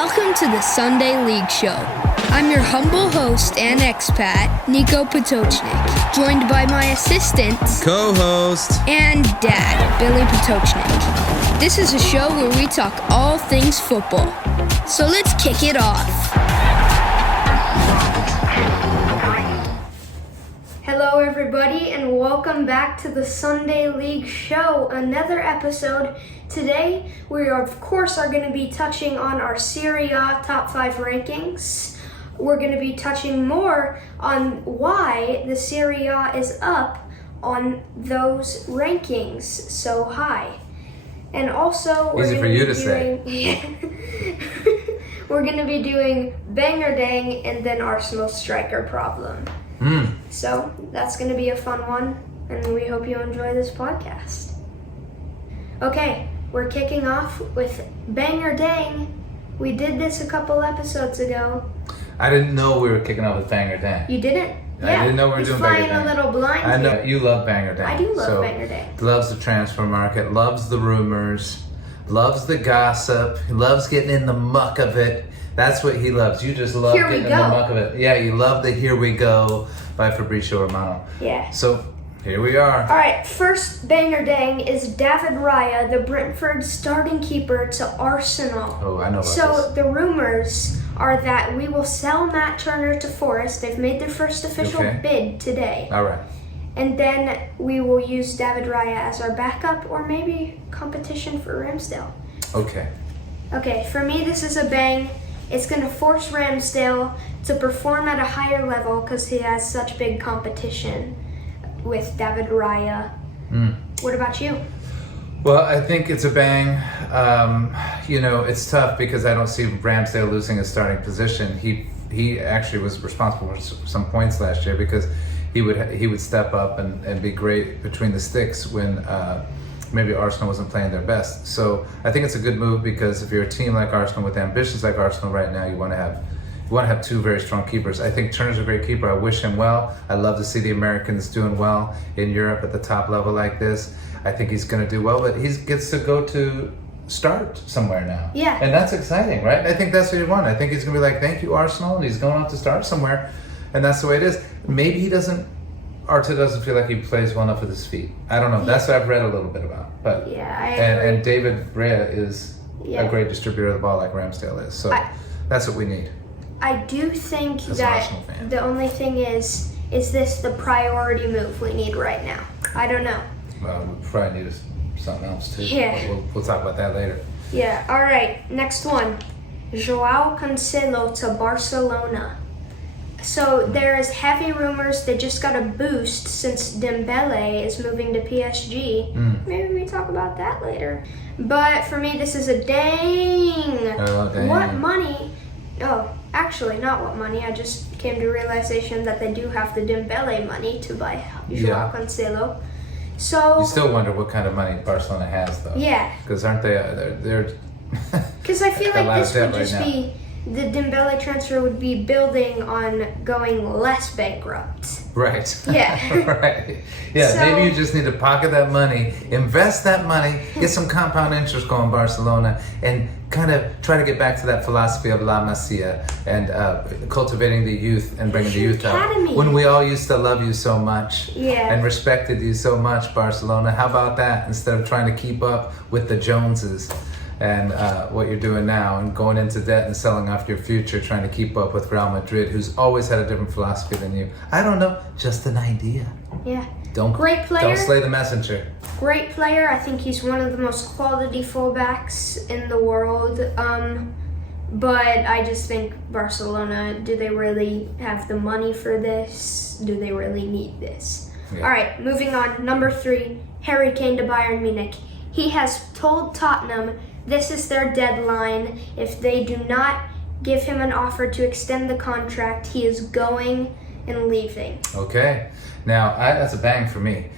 Welcome to the Sunday League Show. I'm your humble host and expat, Nico Potocznik, joined by my assistant, co-host, and dad, Billy Potocznik. This is a show where we talk all things football. So let's kick it off. Hello everybody and welcome back to the Sunday League Show, another episode. Today we are going to be touching on our Serie A top 5 rankings. We're going to be touching more on why the Serie A is up on those rankings so high. And also we're easy for you to say. We're going to be doing Bang or Dang and then Arsenal striker problem. So that's going to be a fun one, and we hope you enjoy this podcast. Okay, we're kicking off with Bang or Dang. We did this a couple episodes ago. I didn't know we were kicking off with Bang or Dang. You didn't? I didn't know we were doing Bang or Dang. Flying a little blind. I know you love Bang or Dang. I do love Bang or Dang. Loves the transfer market, loves the rumors, loves the gossip, he loves getting in the muck of it. That's what he loves. You just love getting in the muck of it. Yeah, you love the Here We Go by Fabrizio Romano. Yeah. So here we are. All right, first Bang or Dang is David Raya, the Brentford starting keeper, to Arsenal. Oh, I know about this. So the rumors are that we will sell Matt Turner to Forest. They've made their first official bid today. All right. And then we will use David Raya as our backup or maybe competition for Ramsdale. Okay, for me this is a bang. It's going to force Ramsdale to perform at a higher level because he has such big competition with David Raya. What about you? Well, I think it's a bang. It's tough because I don't see Ramsdale losing his starting position. He actually was responsible for some points last year because he would step up and be great between the sticks when maybe Arsenal wasn't playing their best. So I think it's a good move because if you're a team like Arsenal with ambitions like Arsenal right now, you want to have two very strong keepers. I think Turner's a great keeper. I wish him well. I love to see the Americans doing well in Europe at the top level like this. I think he's going to do well, but he gets to go to start somewhere now. Yeah. And that's exciting, right? I think that's what you want. I think he's going to be like, thank you, Arsenal, and he's going off to start somewhere. And that's the way it is. Maybe Arteta doesn't feel like he plays well enough with his feet. I don't know. That's what I've read a little bit about. But yeah, I agree. And David Raya is a great distributor of the ball like Ramsdale is. So that's what we need. I do think that the only thing is this the priority move we need right now? I don't know. We probably need something else too. Yeah. We'll talk about that later. Yeah. All right. Next one. João Cancelo to Barcelona. So there is heavy rumors they just got a boost since Dembele is moving to PSG. Maybe we talk about that later. But for me, this is a dang. Oh, dang. What money? Oh, actually, not what money. I just came to realization that they do have the Dembele money to buy João Cancelo. So you still wonder what kind of money Barcelona has, though. Yeah. Because aren't they're because I feel like this would just be. The Dembele transfer would be building on going less bankrupt. Right. Yeah. Right. Yeah, so, maybe you just need to pocket that money, invest that money, get some compound interest going Barcelona, and kind of try to get back to that philosophy of La Masia and cultivating the youth and bringing the youth out. When we all used to love you so much and respected you so much, Barcelona. How about that? Instead of trying to keep up with the Joneses. And what you're doing now and going into debt and selling off your future, trying to keep up with Real Madrid, who's always had a different philosophy than you. I don't know, just an idea. Yeah. Great player. Don't slay the messenger. Great player. I think he's one of the most quality fullbacks in the world. But I just think Barcelona, do they really have the money for this? Do they really need this? Yeah. All right, moving on. Number 3, Harry Kane to Bayern Munich. He has told Tottenham this is their deadline. If they do not give him an offer to extend the contract, he is going and leaving. Okay. Now, that's a bang for me.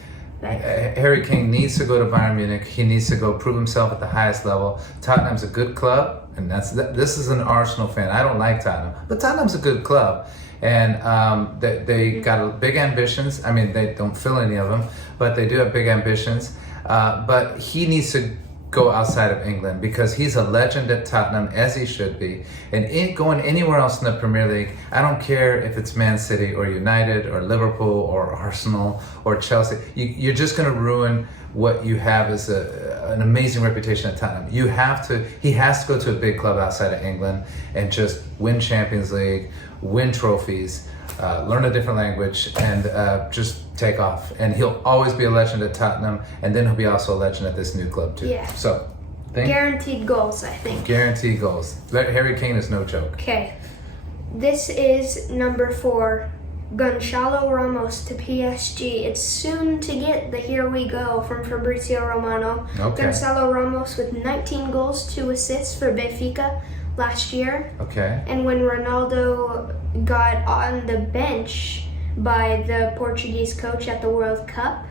Harry Kane needs to go to Bayern Munich. He needs to go prove himself at the highest level. Tottenham's a good club, and this is an Arsenal fan. I don't like Tottenham, but Tottenham's a good club. And they got big ambitions. I mean, they don't fill any of them, but they do have big ambitions. But he needs to go outside of England because he's a legend at Tottenham, as he should be. And going anywhere else in the Premier League, I don't care if it's Man City or United or Liverpool or Arsenal or Chelsea. You're just going to ruin what you have as an amazing reputation at Tottenham. He has to go to a big club outside of England and just win Champions League, win trophies, learn a different language, and just take off. And he'll always be a legend at Tottenham, and then he'll be also a legend at this new club too. Yeah. So, guaranteed goals, I think. Guaranteed goals. Harry Kane is no joke. Okay. This is number 4. Gonçalo Ramos to PSG. It's soon to get the here we go from Fabrizio Romano. Okay. Gonçalo Ramos with 19 goals, 2 assists for Benfica last year. Okay. And when Ronaldo got on the bench by the Portuguese coach at the World Cup,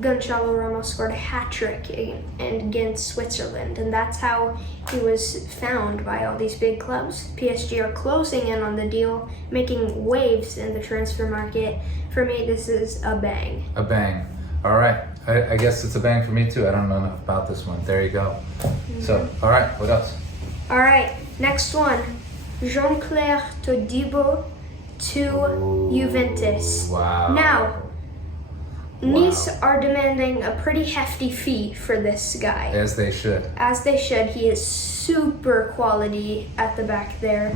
Gonçalo Ramos scored a hat-trick against Switzerland, and that's how he was found by all these big clubs. PSG are closing in on the deal, making waves in the transfer market. For me, this is a bang. A bang. All right. I guess it's a bang for me too. I don't know enough about this one. There you go. Mm-hmm. So, all right. What else? All right. Next one. Jean-Claire Todibo to Juventus. Wow. Now, Nice are demanding a pretty hefty fee for this guy. As they should. As they should. He is super quality at the back there.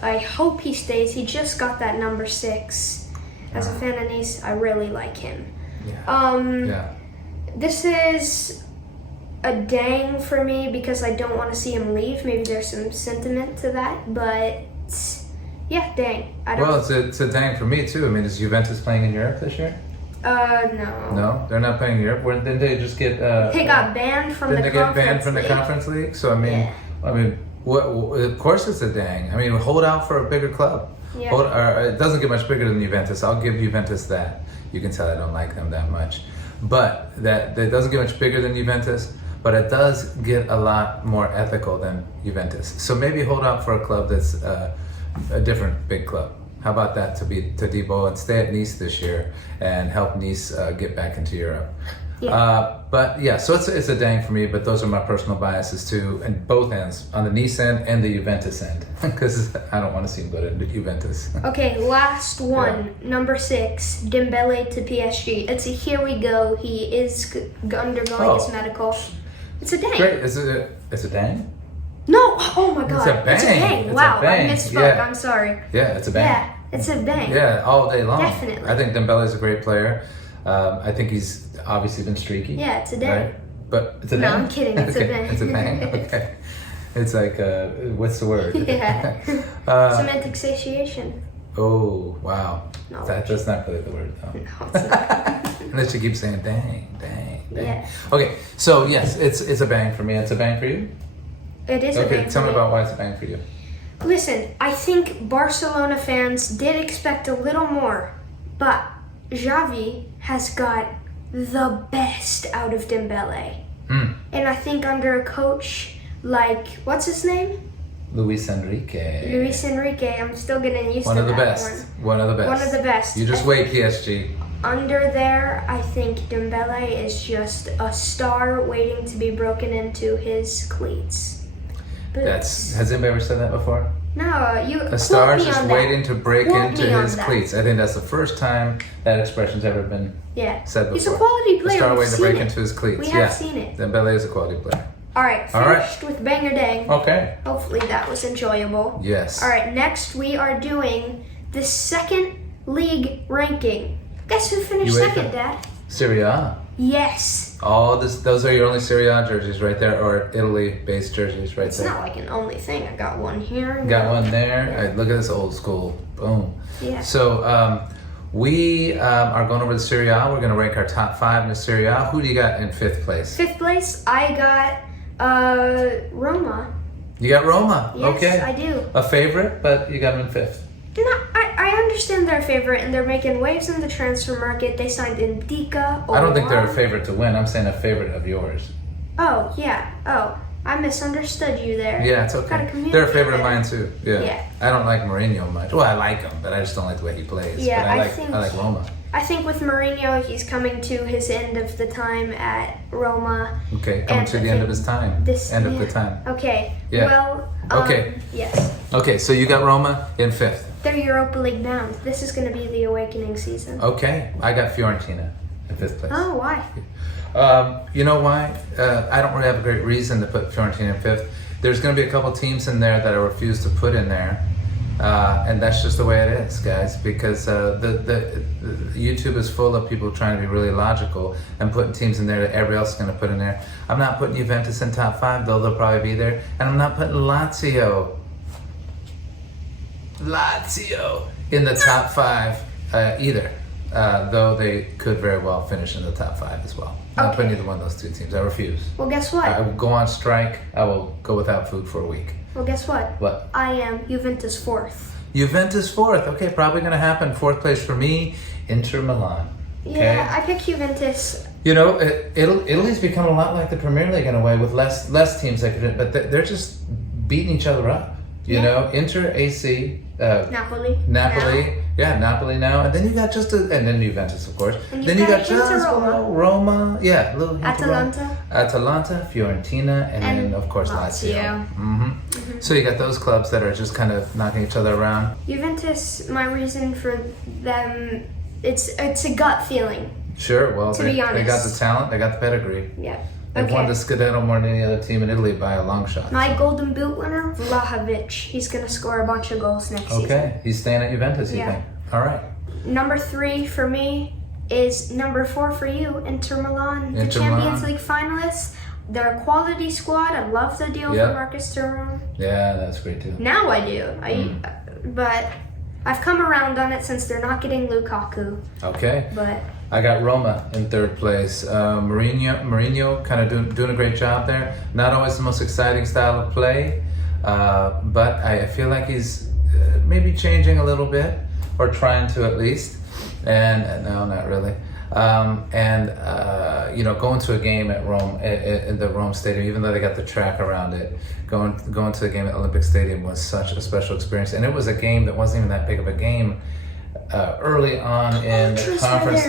I hope he stays. He just got that number 6. As a fan of Nice, I really like him. Yeah. This is a dang for me because I don't want to see him leave. Maybe there's some sentiment to that, but yeah, dang. Well, it's a dang for me too. I mean, is Juventus playing in Europe this year? No. No, they're not playing in Europe. Didn't they just get? They got banned from the conference league. Didn't they get banned from the conference league? So I mean, what? Of course, it's a dang. I mean, hold out for a bigger club. Yeah. It doesn't get much bigger than Juventus. I'll give Juventus that. You can tell I don't like them that much, but that doesn't get much bigger than Juventus. But it does get a lot more ethical than Juventus. So maybe hold out for a club that's a different big club. How about that to be Todibo and stay at Nice this year and help Nice get back into Europe? Yeah. But yeah, so it's a dang for me, but those are my personal biases too, and both ends, on the Nice end and the Juventus end, because I don't want to see him go to Juventus. Okay, last one, number 6, Dembele to PSG. It's a here we go. He is undergoing his medical. It's a dang. Great, it's a dang? No, oh my god. It's a bang. It's a bang. It's Wow, a bang. I misspoke. Yeah. I'm sorry. Yeah, it's a bang. Yeah, it's a bang. Yeah, all day long. Definitely. I think Dembele is a great player. I think he's obviously been streaky. Yeah, it's a bang. Right? But it's a No, bang? I'm kidding. It's a bang. It's a bang? Okay. It's like, what's the word? Yeah. Semantic satiation. Oh, wow. No. That's not really the word, though. No, it's not. Unless you keep saying dang, dang, dang. Yeah. Okay, so yes, it's a bang for me. It's a bang for you? It is a bang. Okay, tell me about why it's a bang for you. Listen, I think Barcelona fans did expect a little more, but Xavi has got the best out of Dembele. And I think under a coach like, what's his name? Luis Enrique. Luis Enrique. I'm still getting used One to of the that best. One of the best. One of the best. You just wait, PSG. Under there, I think Dembele is just a star waiting to be broken into his cleats. Has anybody ever said that before? No, you. A star is just waiting to break Quote into me on his that. cleats. I think that's the first time that expression's ever been said before. He's a quality player. A star We've waiting to seen break it. into his cleats. We have seen it. Dembele is a quality player. All right, finished with bang or dang. Okay. Hopefully that was enjoyable. Yes. All right, next we are doing the second league ranking. Guess who finished UEFA. second, Dad? Serie A. Yes. Those are your only Serie A jerseys right there, or Italy-based jerseys right It's there. not like an only thing. I got one here. Got one there. All right, look at this old school. Boom. Yeah. So we are going over the Serie A. We're going to rank our top 5 in the Serie A. Who do you got in 5th place? 5th place, I got Roma. You got Roma. Yes, Okay. I do. A favorite, but you got them in 5th. No, I understand they're a favorite, and they're making waves in the transfer market. They signed Indica. I don't think they're a favorite to win. I'm saying a favorite of yours. Oh, yeah. Oh, I misunderstood you there. Yeah, it's Gotta okay. communicate They're a favorite of better. mine too. Yeah. Yeah. I don't like Mourinho much. Well, I like him, but I just don't like the way he plays. Yeah, but I like Roma. I think with Mourinho, he's coming to his end of the time at Roma. Okay, coming to the end of his time. End of the time. Okay. Yeah. Well. Okay. Yes. Okay, so you got Roma in 5th. They're Europa League bound. This is going to be the awakening season. Okay, I got Fiorentina in 5th place. Oh, why? You know why? I don't really have a great reason to put Fiorentina in 5th. There's going to be a couple teams in there that I refuse to put in there. And that's just the way it is, guys, because the YouTube is full of people trying to be really logical and putting teams in there that everybody else is going to put in there. I'm not putting Juventus in top 5, though they'll probably be there. And I'm not putting Lazio in the top 5 either, though they could very well finish in the top 5 as well. I'm not putting either one of those two teams. I refuse. Well, guess what? I will go on strike. I will go without food for a week. Well, guess what? What? I am Juventus 4th. Juventus 4th. Okay, probably going to happen. 4th place for me. Inter Milan. Okay? Yeah, I pick Juventus. You know, Italy's become a lot like the Premier League in a way, with less teams that could, but they're just beating each other up. You know, Inter, AC, Napoli. Yeah, Napoli now, and then you got and then Juventus, of course. And then you got Inter Roma, yeah, little Atalanta, Fiorentina, and then of course Lazio. So you got those clubs that are just kind of knocking each other around. Juventus, my reason for them, it's a gut feeling. Sure, well, be honest. they got the talent, they got the pedigree. Yeah. They've won the Scudetto more than any other team in Italy by a long shot. My Golden Boot winner, Vlahovic. He's going to score a bunch of goals next season. Okay, he's staying at Juventus, you think? All right. Number 3 for me is number 4 for you, Inter Milan. The Champions League finalists. They're a quality squad. I love the deal for Marcus Thuram. Yeah, that's great too. Now I do. But I've come around on it since they're not getting Lukaku. Okay. But I got Roma in 3rd place. Mourinho kind of doing a great job there. Not always the most exciting style of play, but I feel like he's maybe changing a little bit, or trying to at least. And no, not really. Going to a game at Rome, in the Rome Stadium, even though they got the track around it, going to the game at Olympic Stadium was such a special experience. And it was a game that wasn't even that big of a game. Early on in the conference,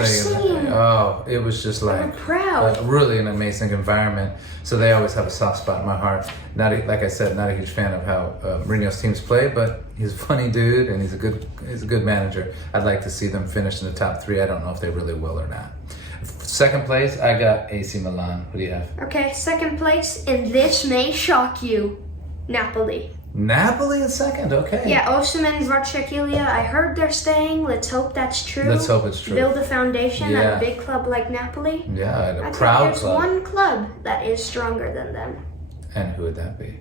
it was just like really an amazing environment. So they always have a soft spot in my heart. Like I said, not a huge fan of how Mourinho's teams play, but he's a funny dude and he's a good manager. I'd like to see them finish in the top 3. I don't know if they really will or not. 2nd place, I got AC Milan. What do you have? Okay, 2nd place, and this may shock you, Napoli. Napoli in 2nd, okay. Yeah, Osimhen, Kvaratskhelia, I heard they're staying. Let's hope that's true. Let's hope it's true. Build a foundation at a big club like Napoli. Yeah, and a proud club. There's one club that is stronger than them. And who would that be?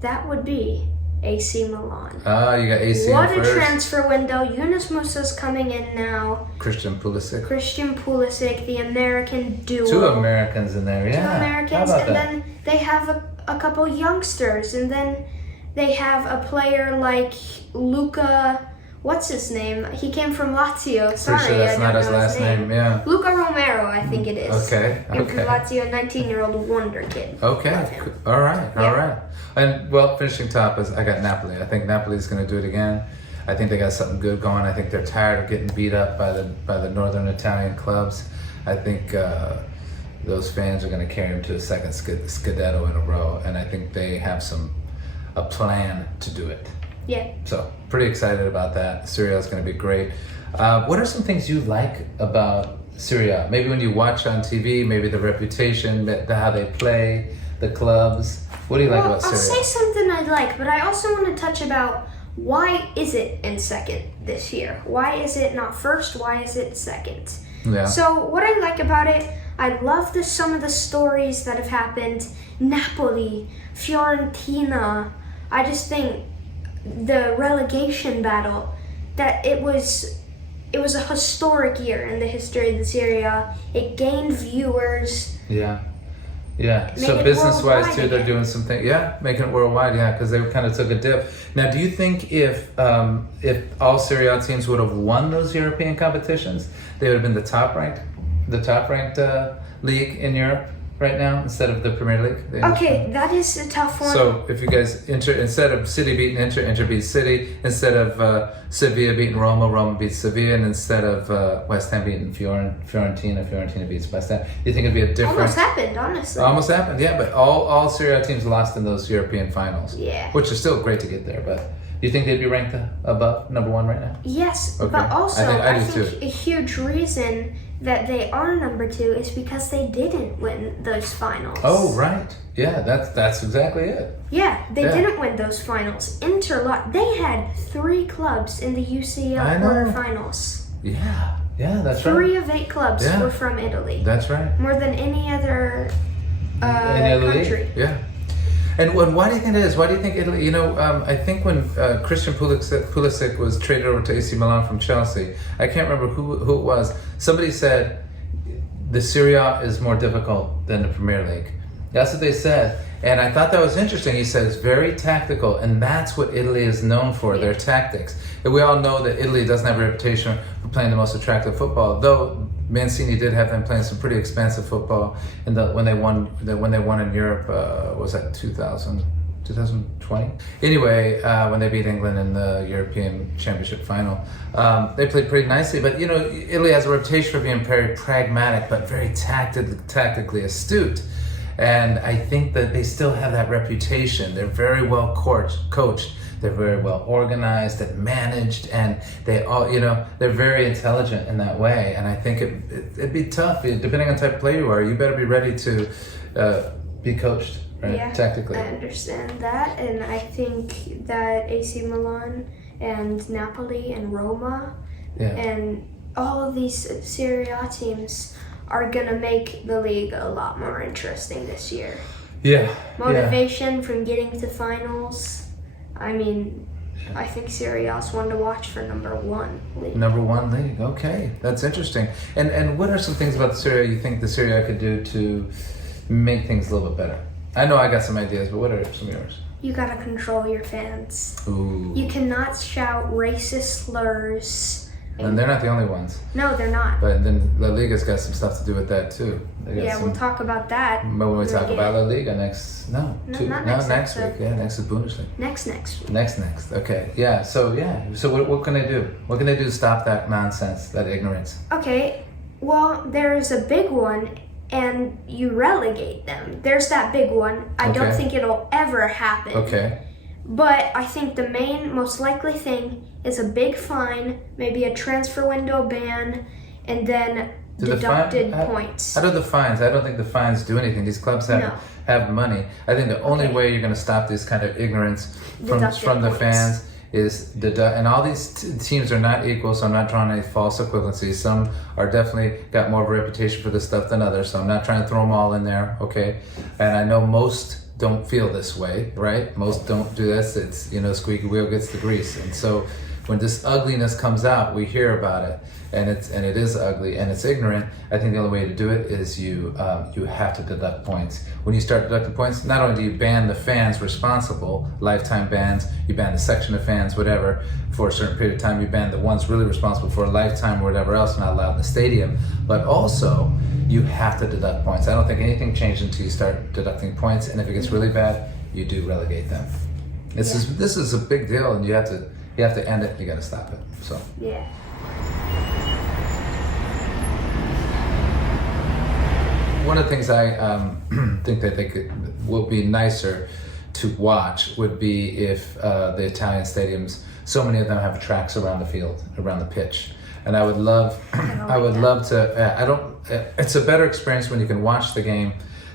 That would be AC Milan. Oh, you got AC What in 1st. A transfer window. Yunus Musa's coming in now. Christian Pulisic, the American duo. 2 Americans in there, yeah. 2 Americans, and then they have a couple youngsters, and then they have a player like Luca, what's his name? He came from Lazio. Sorry, sure that's I not don't his know last his name. Yeah. Luca Romero, I think it is. Okay. Came from Lazio, 19-year-old wonder kid. Okay. All right. And finishing top is I got Napoli. I think Napoli's going to do it again. I think they got something good going. I think they're tired of getting beat up by the northern Italian clubs. I think those fans are going to carry them to a 2nd Scudetto in a row, and I think they have a plan to do it. Yeah. So pretty excited about that. Serie is going to be great. What are some things you like about Serie? Maybe when you watch on TV, maybe the reputation, how they play, the clubs. What do you like about Serie? I'll say something I like, but I also want to touch about why is it in 2nd this year? Why is it not 1st? Why is it 2nd? Yeah. So what I like about it, I love some of the stories that have happened. Napoli, Fiorentina. I just think the relegation battle, that it was a historic year in the history of the Serie A. It gained viewers. Yeah. So business-wise too, they're doing some things. Yeah, making it worldwide. Yeah, because they kind of took a dip. Now, do you think if all Serie A teams would have won those European competitions, they would have been the top ranked league in Europe? right now instead of the Premier League? The English Okay, Premier- that is a tough one. So if you guys instead of City beating Inter beats City. Instead of Sevilla beating Roma beats Sevilla. And instead of West Ham beating Fiorentina beats West Ham. You think it'd be a different? Almost happened, honestly. Almost happened, yeah. But all Serie A teams lost in those European finals. Yeah. Which is still great to get there, but. You think they'd be ranked above number one right now? Yes, Okay. but also I I do think too. a huge reason that they are number 2 is because they didn't win those finals. Oh, right. Yeah, that's exactly it. Yeah, they Yeah. didn't win those finals. They had 3 clubs in the I UCL know. quarterfinals. Yeah, that's 3 right. of 8 clubs Yeah. were from Italy. That's right. More than any other Any other country. league? Yeah. And why do you think it is? Why do you think Italy? I think when Christian Pulisic was traded over to AC Milan from Chelsea, I can't remember who it was. Somebody said the Serie A is more difficult than the Premier League. That's what they said. And I thought that was interesting. He said it's very tactical, and that's what Italy is known for, their tactics. And we all know that Italy doesn't have a reputation for playing the most attractive football, though Mancini did have them playing some pretty expensive football. And when they won in Europe, was that 2020? Anyway, when they beat England in the European Championship final, they played pretty nicely. But Italy has a reputation for being very pragmatic, but very tactically astute. And I think that they still have that reputation. They're very well coached. They're very well organized and managed, and they all, they're very intelligent in that way. And I think it'd be tough, depending on the type of player you are. You better be ready to be coached, right? Yeah, Tactically. I understand that, and I think that AC Milan and Napoli and Roma and all of these Serie A teams are gonna make the league a lot more interesting this year. Yeah. Motivation from getting to finals. I mean, I think Serie A is one to watch for number 1 league. Number 1 league. Okay, that's interesting. And what are some things about the Serie A you think the Serie A could do to make things a little bit better? I know I got some ideas, but what are some of yours? You gotta control your fans. Ooh. You cannot shout racist slurs. And they're not the only ones. No, they're not. But then La Liga's got some stuff to do with that too. We'll talk about that. But when we talk about La Liga next week. episode. Yeah, next is Bundesliga. Next week. Next. Okay. Yeah. So what can they do? What can they do to stop that nonsense, that ignorance? Okay, well, there's a big one, and you relegate them. There's that big one. I don't think it'll ever happen. Okay. But I think the most likely thing is a big fine, maybe a transfer window ban, and then deducted points. How do the fines? I don't think the fines do anything. These clubs have money. I think the only way you're going to stop this kind of ignorance from the fans is and all these teams are not equal, so I'm not drawing any false equivalencies. Some are definitely got more of a reputation for this stuff than others, so I'm not trying to throw them all in there, okay? And I know most don't feel this way, right? Most don't do this. It's, squeaky wheel gets the grease. And so when this ugliness comes out, we hear about it, and it is ugly and it's ignorant. I think the only way to do it is you have to deduct points. When you start deducting points, not only do you ban the fans responsible, lifetime bans, you ban the section of fans, whatever, for a certain period of time, you ban the ones really responsible for a lifetime or whatever else not allowed in the stadium, but also you have to deduct points. I don't think anything changes until you start deducting points, and if it gets really bad, you do relegate them. This is a big deal, and you have to end it. You got to stop it. So yeah. One of the things I think that will be nicer to watch would be if the Italian stadiums, so many of them have tracks around the field, around the pitch. And I would love to. It's a better experience when you can watch the game,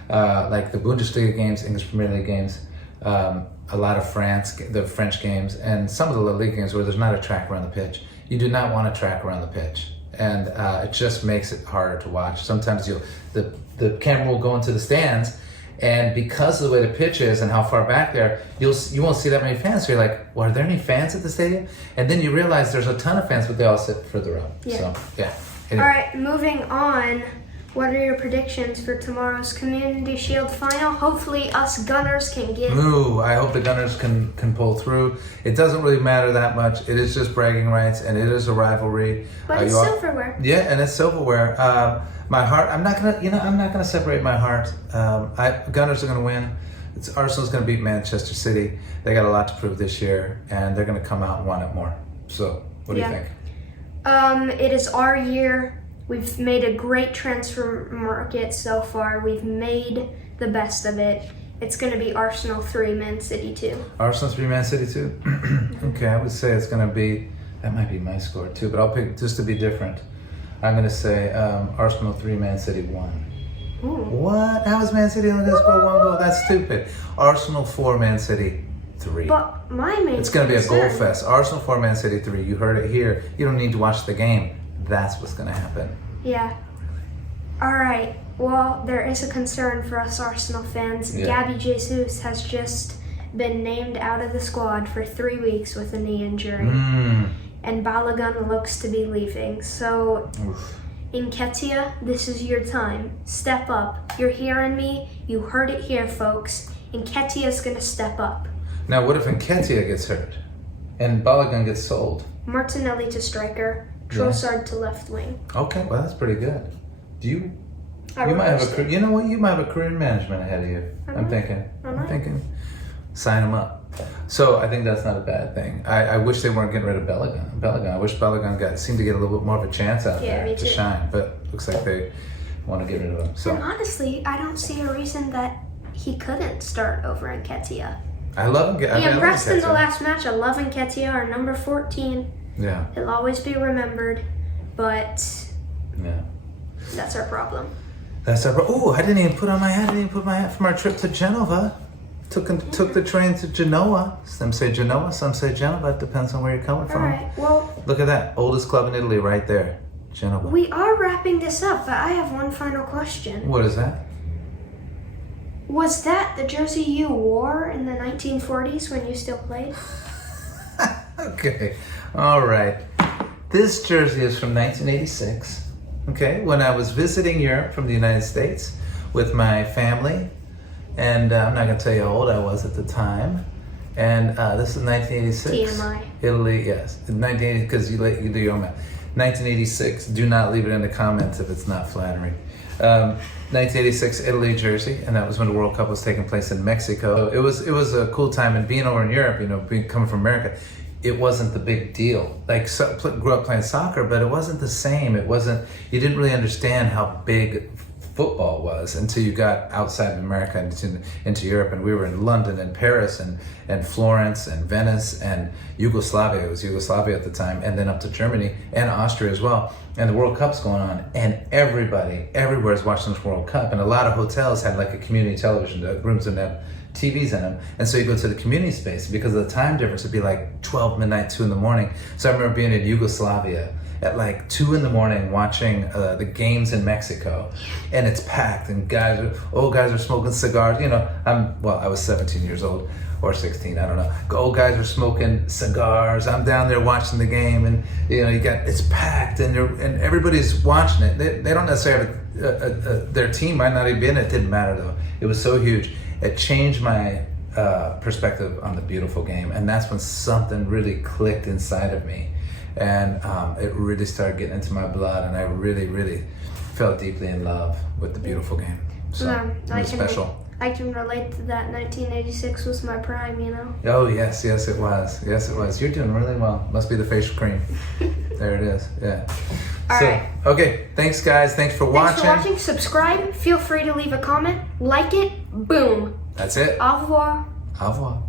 like the Bundesliga games, English Premier League games, a lot of the French games, and some of the La Liga games where there's not a track around the pitch. You do not want a track around the pitch, and it just makes it harder to watch. Sometimes the camera will go into the stands, and because of the way the pitch is and how far back they are, you won't see that many fans. So you're like, well, are there any fans at the stadium? And then you realize there's a ton of fans, but they all sit further out. Yeah. So, yeah. Anyway. All right, moving on. What are your predictions for tomorrow's Community Shield final? Hopefully us Gunners can get... Ooh, I hope the Gunners can pull through. It doesn't really matter that much. It is just bragging rights, and it is a rivalry. But it's silverware. Yeah, and it's silverware. My heart, I'm not gonna separate my heart. Gunners are gonna win. Arsenal's gonna beat Manchester City. They got a lot to prove this year, and they're gonna come out and want it more. So, what do you think? It is our year. We've made a great transfer market so far. We've made the best of it. It's going to be Arsenal 3, Man City 2. Arsenal 3, Man City 2? Okay, I would say it's going to be, that might be my score too, but I'll pick, just to be different, I'm going to say Arsenal 3, Man City 1. Ooh. What? How is Man City only going to score 1 goal? That's stupid. Arsenal 4, Man City 3. But my main It's going to be a goal fest. Arsenal 4, Man City 3. You heard it here. You don't need to watch the game. That's what's going to happen. Yeah. All right. Well, there is a concern for us Arsenal fans. Yeah. Gabby Jesus has just been named out of the squad for 3 weeks with a knee injury. And Balogun looks to be leaving. So, Nketiah, this is your time. Step up. You're hearing me? You heard it here, folks. Nketiah's going to step up. Now, what if Nketiah gets hurt and Balogun gets sold? Martinelli to striker. Trossard to left wing. Okay, well that's pretty good. Do you? You might have a career. You know what? You might have a career in management ahead of you. I'm thinking. Sign him up. So I think that's not a bad thing. I wish they weren't getting rid of Balogun. I wish Balogun seemed to get a little bit more of a chance out there to shine, but looks like they want to get rid of him. So and honestly, I don't see a reason that he couldn't start over Nketiah. I love him. He impressed in the last match. I love Nketiah, our number 14. Yeah. He'll always be remembered, but yeah, that's our problem. That's our problem. Oh, I didn't even put on my hat. I didn't even put my hat from our trip to Genova. Took the train to Genoa. Some say Genoa, some say Genova. It depends on where you're coming from. All right, well... Look at that. Oldest club in Italy right there. Genova. We are wrapping this up, but I have one final question. What is that? Was that the jersey you wore in the 1940s when you still played? Okay. All right. This jersey is from 1986. Okay. When I was visiting Europe from the United States with my family. And I'm not going to tell you how old I was at the time. And this is 1986. TMI. Italy, yes. 1980, because you do your own math. 1986. Do not leave it in the comments if it's not flattering. 1986 Italy jersey, and that was when the World Cup was taking place in Mexico. It was a cool time, and being over in Europe, coming from America, it wasn't the big deal. Like, grew up playing soccer, but it wasn't the same. You didn't really understand how big football was until you got outside of America and into Europe. And we were in London and Paris and Florence and Venice and Yugoslavia. It was Yugoslavia at the time, and then up to Germany and Austria as well. And the World Cup's going on, and everybody everywhere is watching this World Cup. And a lot of hotels had like a community television, rooms and have TVs in them. And so you go to the community space, because of the time difference, it'd be like 12 midnight, 2 in the morning. So I remember being in Yugoslavia at like 2 in the morning watching the games in Mexico, and it's packed, and old guys are smoking cigars. I was 17 years old or 16, I don't know. Old guys are smoking cigars. I'm down there watching the game, and it's packed, and everybody's watching it. They don't necessarily their team might not have been. It didn't matter though. It was so huge. It changed my perspective on the beautiful game, and that's when something really clicked inside of me. And it really started getting into my blood, and I really, really felt deeply in love with the beautiful game. So it was special. I can relate to that. 1986 was my prime, Oh, yes, it was. Yes, it was. You're doing really well. Must be the facial cream. There it is, yeah. All right. Okay, thanks, guys. Thanks for watching. Subscribe. Feel free to leave a comment. Like it. Boom. That's it. Au revoir. Au revoir.